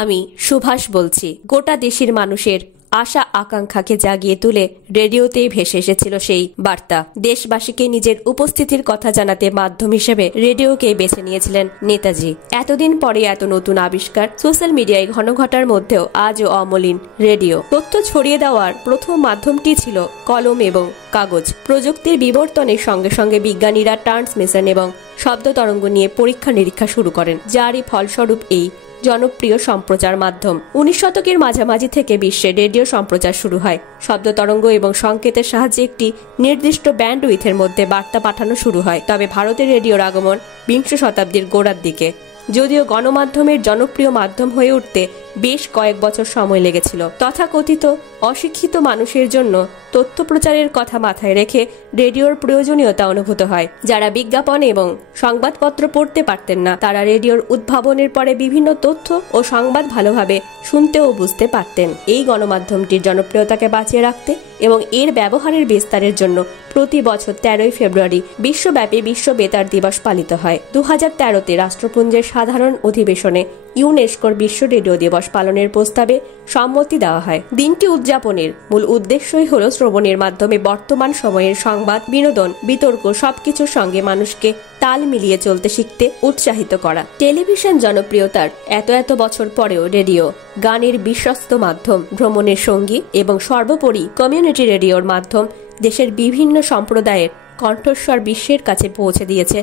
আমি সুভাষ বলছি। গোটা দেশের মানুষের আশা আকাঙ্ক্ষাকে জাগিয়ে তুলে রেডিওতেই ভেসে এসেছিল সেই বার্তা। দেশবাসীকে নিজের উপস্থিতির কথা জানাতে মাধ্যম হিসেবে রেডিওকে বেছে নিয়েছিলেন নেতাজি। এতদিন পরে এত নতুন আবিষ্কার, সোশ্যাল মিডিয়ায় ঘন ঘটার মধ্যেও আজও অমলিন রেডিও। তথ্য ছড়িয়ে দেওয়ার প্রথম মাধ্যমটি ছিল কলম এবং কাগজ। প্রযুক্তির বিবর্তনের সঙ্গে সঙ্গে বিজ্ঞানীরা ট্রান্সমিশন এবং শব্দ তরঙ্গ নিয়ে পরীক্ষা নিরীক্ষা শুরু করেন, যারই ফলস্বরূপ এই জনপ্রিয় সম্প্রচার মাধ্যম। 19 শতকের মাঝামাঝি থেকে বিশ্বে রেডিও সম্প্রচার শুরু হয়। শব্দ তরঙ্গ এবং সংকেতের সাহায্যে একটি নির্দিষ্ট ব্যান্ডউইথের মধ্যে বার্তা পাঠানো শুরু হয়। তবে ভারতের রেডিওর আগমন বিংশ শতাব্দীর গোড়ার দিকে। যদিও গণমাধ্যমের জনপ্রিয় মাধ্যম হয়ে উঠতে বেশ কয়েক বছর সময় লেগেছিল। তথাকথিত অশিক্ষিত মানুষের জন্য তথ্য প্রচারের কথা মাথায় রেখে রেডিওর প্রয়োজনীয়তা অনুভূত হয়। যারা বিজ্ঞাপন এবং সংবাদপত্র পড়তে পারতেন না, তারা রেডিওর উদ্ভাবনের পরে বিভিন্ন তথ্য ও সংবাদ ভালোভাবে শুনতে ও বুঝতে পারতেন। এই গণমাধ্যমটির জনপ্রিয়তাকে বাঁচিয়ে রাখতে এবং এর ব্যবহারের বিস্তারের জন্য প্রতি বছর 13ই ফেব্রুয়ারি বিশ্বব্যাপী বিশ্ব বেতার দিবস পালিত হয়। 2013তে রাষ্ট্রপুঞ্জের সাধারণ অধিবেশনে ইউনেস্কোর বিশ্ব রেডিও দিবস পালনের প্রস্তাবে সম্মতি দেওয়া হয়। দিনটি উদযাপনের মূল উদ্দেশ্যই হল শ্রবণের মাধ্যমে বর্তমান সময়ের সংবাদ, বিনোদন, বিতর্ক সবকিছুর সঙ্গে মানুষকে তাল মিলিয়ে চলতে শিখতে উৎসাহিত করা। টেলিভিশন জনপ্রিয়তার এত বছর পরেও রেডিও গানের বিশ্বস্ত মাধ্যম, ভ্রমণের সঙ্গী এবং সর্বোপরি কমিউনিটি রেডিওর মাধ্যম দেশের বিভিন্ন সম্প্রদায়ের কণ্ঠস্বর বিশ্বের কাছে পৌঁছে দিয়েছে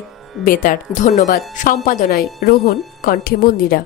বেতার। ধন্যবাদ। সম্পাদনায় রোহন, কণ্ঠে মন্দিরা।